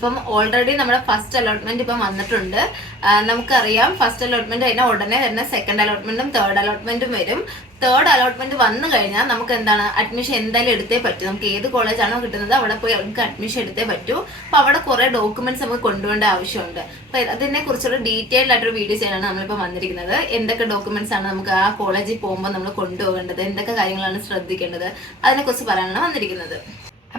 അപ്പം ഓൾറെഡി നമ്മുടെ first allotment ഇപ്പം വന്നിട്ടുണ്ട്. നമുക്കറിയാം ഫസ്റ്റ് അലോട്ട്മെന്റ് കഴിഞ്ഞാൽ ഉടനെ തന്നെ സെക്കൻഡ് അലോട്ട്മെന്റും തേർഡ് അലോട്ട്മെന്റും വരും. തേർഡ് അലോട്ട്മെന്റ് വന്നു കഴിഞ്ഞാൽ നമുക്ക് എന്താണ് അഡ്മിഷൻ എന്തായാലും എടുത്തേ പറ്റും. നമുക്ക് ഏത് കോളേജാണോ കിട്ടുന്നത് അവിടെ പോയി നമുക്ക് അഡ്മിഷൻ എടുത്തേ പറ്റൂ. അപ്പൊ അവിടെ കുറെ ഡോക്യുമെന്റ്സ് നമുക്ക് കൊണ്ടുപോകേണ്ട ആവശ്യമുണ്ട്. അപ്പൊ അതിനെ കുറിച്ചുള്ള ഡീറ്റെയിൽഡ് ആയിട്ടൊരു വീഡിയോ ചെയ്യാനാണ് നമ്മളിപ്പോൾ വന്നിരിക്കുന്നത്. എന്തൊക്കെ ഡോക്യുമെന്റ്സ് ആണ് നമുക്ക് ആ കോളേജിൽ പോകുമ്പോൾ നമ്മൾ കൊണ്ടുപോകേണ്ടത്? എന്തൊക്കെ കാര്യങ്ങളാണ് ശ്രദ്ധിക്കേണ്ടത്? അതിനെക്കുറിച്ച് പറയാനാണ് വന്നിരിക്കുന്നത്.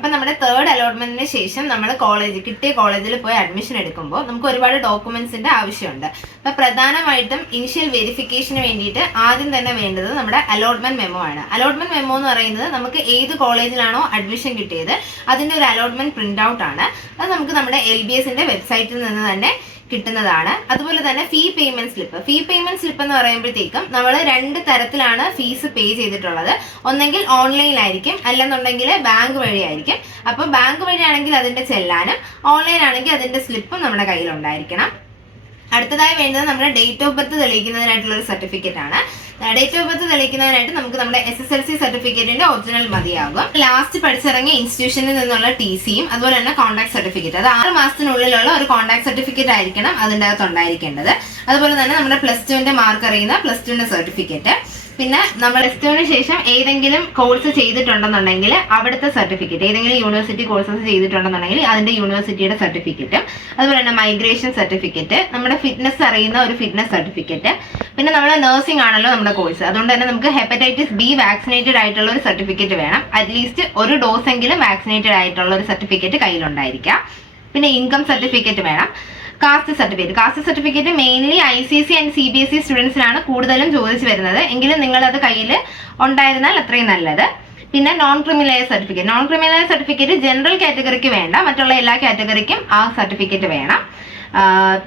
അപ്പൊ നമ്മുടെ തേർഡ് അലോട്ട്മെന്റിന് ശേഷം നമ്മൾ കോളേജ് കിട്ടിയ കോളേജിൽ പോയി അഡ്മിഷൻ എടുക്കുമ്പോൾ നമുക്ക് ഒരുപാട് ഡോക്യുമെന്റ്സിന്റെ ആവശ്യമുണ്ട്. അപ്പൊ പ്രധാനമായിട്ടും ഇനിഷ്യൽ വെരിഫിക്കേഷന് വേണ്ടിയിട്ട് ആദ്യം തന്നെ വേണ്ടത് നമ്മുടെ അലോട്ട്മെന്റ് മെമ്മോ ആണ്. അലോട്ട്മെന്റ് മെമ്മോ എന്ന് പറയുന്നത് നമുക്ക് ഏത് കോളേജിലാണോ അഡ്മിഷൻ കിട്ടിയത് അതിന്റെ ഒരു അലോട്ട്മെന്റ് പ്രിന്റ് ഔട്ട് ആണ്. അത് നമുക്ക് നമ്മുടെ എൽ ബി എസിന്റെ വെബ്സൈറ്റിൽ നിന്ന് തന്നെ കിട്ടുന്നതാണ്. അതുപോലെ തന്നെ fee payment slip fee payment slip എന്ന് പറയുമ്പോഴത്തേക്കും നമ്മൾ രണ്ട് തരത്തിലാണ് ഫീസ് പേ ചെയ്തിട്ടുള്ളത്. ഒന്നെങ്കിൽ ഓൺലൈനിലായിരിക്കും അല്ലെന്നുണ്ടെങ്കിൽ ബാങ്ക് വഴിയായിരിക്കും അപ്പോൾ ബാങ്ക് വഴിയാണെങ്കിൽ അതിന്റെ ചെല്ലാനും ഓൺലൈൻ ആണെങ്കിൽ അതിന്റെ സ്ലിപ്പും നമ്മുടെ കയ്യിലുണ്ടായിരിക്കണം. അടുത്തതായി വേണ്ടത് നമ്മുടെ ഡേറ്റ് ഓഫ് ബർത്ത് തെളിയിക്കുന്നതിനായിട്ടുള്ള ഒരു സർട്ടിഫിക്കറ്റ് ആണ്. ഡേറ്റ് ഓഫ് ബർത്ത് തെളിയിക്കുന്നതിനായിട്ട് നമുക്ക് നമ്മുടെ എസ് എസ് എൽ സി സർട്ടിഫിക്കറ്റിന്റെ ഒറിജിനൽ മതിയാകും. ലാസ്റ്റ് പഠിച്ചിറങ്ങിയ ഇൻസ്റ്റിറ്റ്യൂഷനിൽ നിന്നുള്ള ടി സിയും അതുപോലെ തന്നെ കോൺടാക്ട് സർട്ടിഫിക്കറ്റ് അത് ആറ് മാസത്തിനുള്ളിലുള്ള ഒരു കോൺടാക്ട് സർട്ടിഫിക്കറ്റ് ആയിരിക്കണം അതിന്റെ അകത്ത് ഉണ്ടായിരിക്കേണ്ടത് അതുപോലെ തന്നെ നമ്മുടെ പ്ലസ് ടുവിന്റെ മാർക്ക് അറിയുന്ന പ്ലസ് ടുവിന്റെ സർട്ടിഫിക്കറ്റ് പിന്നെ നമ്മൾ പ്ലസ് ശേഷം ഏതെങ്കിലും കോഴ്സ് ചെയ്തിട്ടുണ്ടെന്നുണ്ടെങ്കിൽ അവിടുത്തെ സർട്ടിഫിക്കറ്റ് ഏതെങ്കിലും യൂണിവേഴ്സിറ്റി കോഴ്സസ് ചെയ്തിട്ടുണ്ടെന്നുണ്ടെങ്കിൽ അതിന്റെ യൂണിവേഴ്സിറ്റിയുടെ സർട്ടിഫിക്കറ്റ് അതുപോലെ തന്നെ മൈഗ്രേഷൻ സർട്ടിഫിക്കറ്റ് നമ്മുടെ ഫിറ്റ്നസ് അറിയുന്ന ഒരു ഫിറ്റ്നസ് സർട്ടിഫിക്കറ്റ് പിന്നെ നമ്മുടെ നഴ്സിംഗ് ആണല്ലോ നമ്മുടെ കോഴ്സ് അതുകൊണ്ട് തന്നെ നമുക്ക് ഹെപ്പറ്റൈറ്റിസ് ബി വാക്സിനേറ്റഡ് ആയിട്ടുള്ള ഒരു സർട്ടിഫിക്കറ്റ് വേണം. അറ്റ്ലീസ്റ്റ് ഒരു ഡോസ് എങ്കിലും വാക്സിനേറ്റഡ് ആയിട്ടുള്ള ഒരു സർട്ടിഫിക്കറ്റ് കയ്യിലുണ്ടായിരിക്കാം. പിന്നെ ഇൻകം സർട്ടിഫിക്കറ്റ് വേണം. Caste certificate. Caste certificate mainly I C C and C B S E സ്റ്റുഡൻസിനാണ് കൂടുതലും ചോദിച്ചു വരുന്നത്. എങ്കിലും നിങ്ങളത് കയ്യിൽ ഉണ്ടായിരുന്നാൽ അത്രയും നല്ലത്. പിന്നെ non criminalize certificate non criminalize certificate general കാറ്റഗറിക്ക് വേണ്ട. മറ്റുള്ള എല്ലാ കാറ്റഗറിക്കും ആ സർട്ടിഫിക്കറ്റ് വേണം.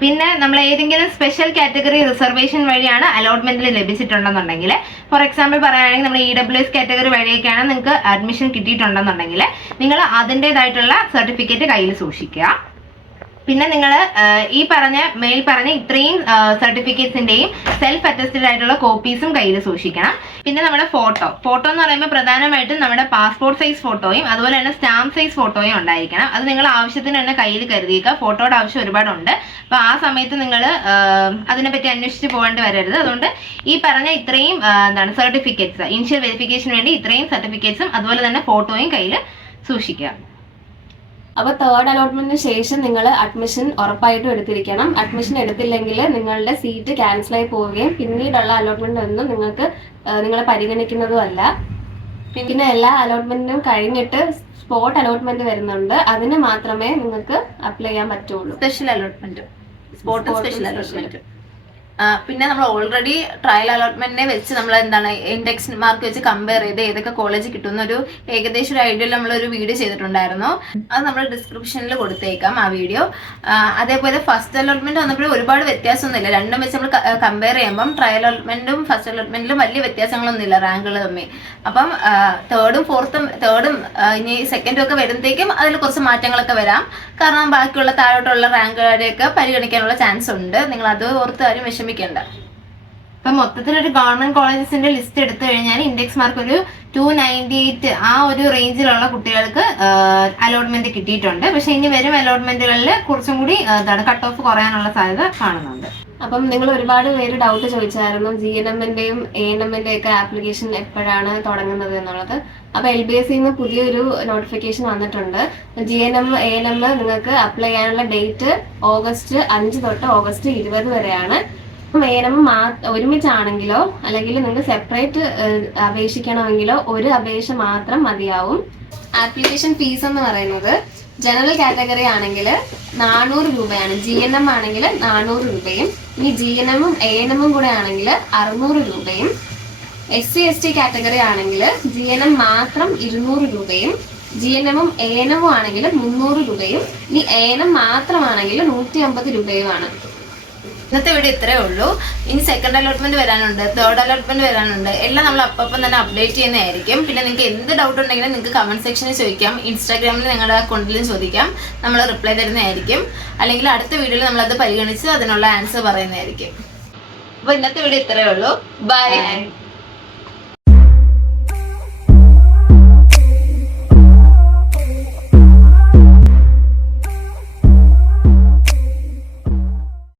പിന്നെ നമ്മൾ ഏതെങ്കിലും സ്പെഷ്യൽ കാറ്റഗറി റിസർവേഷൻ വഴിയാണ് അലോട്ട്മെന്റിൽ ലഭിച്ചിട്ടുണ്ടെന്നുണ്ടെങ്കിൽ ഫോർ എക്സാമ്പിൾ പറയുകയാണെങ്കിൽ നമ്മൾ ഇ ഡബ്ല്യു എസ് കാറ്റഗറി വഴിയൊക്കെയാണ് നിങ്ങൾക്ക് അഡ്മിഷൻ കിട്ടിയിട്ടുണ്ടെന്നുണ്ടെങ്കിൽ നിങ്ങൾ അതിന്റെതായിട്ടുള്ള സർട്ടിഫിക്കറ്റ് കയ്യിൽ സൂക്ഷിക്കുക. പിന്നെ നിങ്ങൾ ഈ പറഞ്ഞ മെയിൽ പറഞ്ഞ ഇത്രയും സർട്ടിഫിക്കറ്റ്സിന്റെയും സെൽഫ് അറ്റസ്റ്റഡ് ആയിട്ടുള്ള കോപ്പീസും കയ്യിൽ സൂക്ഷിക്കണം. പിന്നെ നമ്മുടെ ഫോട്ടോ ഫോട്ടോ എന്ന് പറയുമ്പോൾ പ്രധാനമായിട്ടും നമ്മുടെ പാസ്പോർട്ട് സൈസ് ഫോട്ടോയും അതുപോലെ തന്നെ സ്റ്റാമ്പ് സൈസ് ഫോട്ടോയും ഉണ്ടായിരിക്കണം. അത് നിങ്ങൾ ആവശ്യത്തിന് തന്നെ കയ്യിൽ കരുതിയേക്കുക. ഫോട്ടോയുടെ ആവശ്യം ഒരുപാടുണ്ട്. അപ്പോൾ ആ സമയത്ത് നിങ്ങൾ അതിനെപ്പറ്റി അന്വേഷിച്ച് പോകേണ്ടി വരരുത്. അതുകൊണ്ട് ഈ പറഞ്ഞ ഇത്രയും എന്താണ് സർട്ടിഫിക്കറ്റ്സ് ഇനിഷ്യൽ വെരിഫിക്കേഷന് വേണ്ടി ഇത്രയും സർട്ടിഫിക്കറ്റ്സും അതുപോലെ തന്നെ ഫോട്ടോയും കയ്യിൽ സൂക്ഷിക്കുക. അപ്പൊ തേർഡ് അലോട്ട്മെന്റിന് ശേഷം നിങ്ങൾ അഡ്മിഷൻ ഉറപ്പായിട്ടും എടുത്തിരിക്കണം. അഡ്മിഷൻ എടുത്തില്ലെങ്കിൽ നിങ്ങളുടെ സീറ്റ് ക്യാൻസൽ ആയി പോവുകയും പിന്നീടുള്ള അലോട്ട്മെന്റ് ഒന്നും നിങ്ങൾക്ക് നിങ്ങളെ പരിഗണിക്കുന്നതും അല്ല. പിന്നെ എല്ലാ അലോട്ട്മെന്റിനും കഴിഞ്ഞിട്ട് സ്പോട്ട് അലോട്ട്മെന്റ് വരുന്നുണ്ട്. അതിന് മാത്രമേ നിങ്ങൾക്ക് അപ്ലൈ ചെയ്യാൻ പറ്റുള്ളൂ. Special allotment spot special allotment പിന്നെ നമ്മൾ ഓൾറെഡി ട്രയൽ അലോട്ട്മെന്റിനെ വെച്ച് നമ്മൾ എന്താണ് ഇൻഡെക്സ് മാർക്ക് വെച്ച് കമ്പയർ ചെയ്ത് ഏതൊക്കെ കോളേജ് കിട്ടുന്ന ഒരു ഏകദേശം ഒരു ഐഡിയയിൽ നമ്മളൊരു വീഡിയോ ചെയ്തിട്ടുണ്ടായിരുന്നു. അത് നമ്മൾ ഡിസ്ക്രിപ്ഷനിൽ കൊടുത്തേക്കാം ആ വീഡിയോ അതേപോലെ ഫസ്റ്റ് അലോട്ട്മെന്റ് വന്നപ്പോൾ ഒരുപാട് വ്യത്യാസമൊന്നുമില്ല. രണ്ടും വെച്ച് നമ്മൾ കമ്പയർ ചെയ്യുമ്പം ട്രയൽ അലോട്ട്മെന്റും ഫസ്റ്റ് അലോട്ട്മെന്റിലും വലിയ വ്യത്യാസങ്ങളൊന്നുമില്ല റാങ്കുകൾ തമ്മിൽ. അപ്പം തേർഡും ഫോർത്തും തേർഡും ഇനി സെക്കൻഡും ഒക്കെ വരുമ്പോഴത്തേക്കും അതിൽ കുറച്ച് മാറ്റങ്ങളൊക്കെ വരാം. കാരണം ബാക്കിയുള്ള താഴോട്ടുള്ള റാങ്കുകാരെയൊക്കെ പരിഗണിക്കാനുള്ള ചാൻസ് ഉണ്ട്. നിങ്ങൾ അത് ഓർത്ത് ആരും വിഷമിക്കേണ്ട. ഇപ്പൊ മൊത്തത്തിൽ ഒരു ഗവൺമെന്റ് കോളേജസിന്റെ ലിസ്റ്റ് എടുത്തു കഴിഞ്ഞാൽ ഇൻഡെക്സ് മാർക്ക് ഒരു ടു നയന്റി എയ്റ്റ് ആ ഒരു റേഞ്ചിലുള്ള കുട്ടികൾക്ക് അലോട്ട്മെന്റ് കിട്ടിയിട്ടുണ്ട്. പക്ഷെ ഇനി വരും അലോട്ട്മെന്റുകളിൽ കുറച്ചും കൂടി എന്താണ് കട്ട് ഓഫ് കുറയാനുള്ള സാധ്യത കാണുന്നുണ്ട്. അപ്പം നിങ്ങൾ ഒരുപാട് പേര് ഡൗട്ട് ചോദിച്ചായിരുന്നു. ജി എൻ എമ്മിന്റെയും എ എൻ എമ്മിന്റെ ഒക്കെ ആപ്ലിക്കേഷൻ എപ്പോഴാണ് തുടങ്ങുന്നത് എന്നുള്ളത്. അപ്പൊ എൽ ബി എസ് സിന്ന് പുതിയൊരു നോട്ടിഫിക്കേഷൻ വന്നിട്ടുണ്ട്. G N M A N M നിങ്ങൾക്ക് അപ്ലൈ ചെയ്യാനുള്ള ഡേറ്റ് ഓഗസ്റ്റ് അഞ്ച് തൊട്ട് ഓഗസ്റ്റ് ഇരുപത് വരെയാണ്. എം മാ ഒരുമിച്ചാണെങ്കിലോ അല്ലെങ്കിൽ നിങ്ങൾക്ക് സെപ്പറേറ്റ് അപേക്ഷിക്കണമെങ്കിലോ ഒരു അപേക്ഷ മാത്രം മതിയാവും. ആപ്ലിക്കേഷൻ ഫീസ് എന്ന് പറയുന്നത് ജനറൽ കാറ്റഗറി ആണെങ്കിൽ നാനൂറ് രൂപയാണ്. ജി എൻ എം ആണെങ്കിൽ നാനൂറ് രൂപയും ഇനി ജി എൻ എമ്മും എ എൻ എമ്മും കൂടെ ആണെങ്കിൽ അറുന്നൂറ് രൂപയും. S C S T category ആണെങ്കിൽ ജി എൻ എം മാത്രം ഇരുന്നൂറ് രൂപയും ജി എൻ എമ്മും എ എൻ എമ്മും ആണെങ്കിൽ മുന്നൂറ് രൂപയും ഇനി എ എൻ എം മാത്രമാണെങ്കിൽ നൂറ്റി അമ്പത് രൂപയുമാണ്. ഇന്നത്തെ വീഡിയോ ഇത്രേ ഉള്ളൂ. ഇനി സെക്കൻഡ് അലോട്ട്മെന്റ് വരാനുണ്ട് തേർഡ് അലോട്ട്മെന്റ് വരാനുണ്ട്. എല്ലാം നമ്മൾ അപ്പം തന്നെ അപ്ഡേറ്റ് ചെയ്യുന്നതായിരിക്കും. പിന്നെ നിങ്ങൾക്ക് എന്ത് ഡൗട്ട് ഉണ്ടെങ്കിലും നിങ്ങൾക്ക് കമന്റ് സെക്ഷനിൽ ചോദിക്കാം. ഇൻസ്റ്റാഗ്രാമിൽ നിങ്ങളുടെ അക്കൗണ്ടിലും ചോദിക്കാം. നമ്മൾ റിപ്ലൈ തരുന്നതായിരിക്കും. അല്ലെങ്കിൽ അടുത്ത വീഡിയോയിൽ നമ്മളത് പരിഗണിച്ച് അതിനുള്ള ആൻസർ പറയുന്നതായിരിക്കും. അപ്പൊ ഇന്നത്തെ വീഡിയോ ഇത്രേ ഉള്ളൂ. ബൈ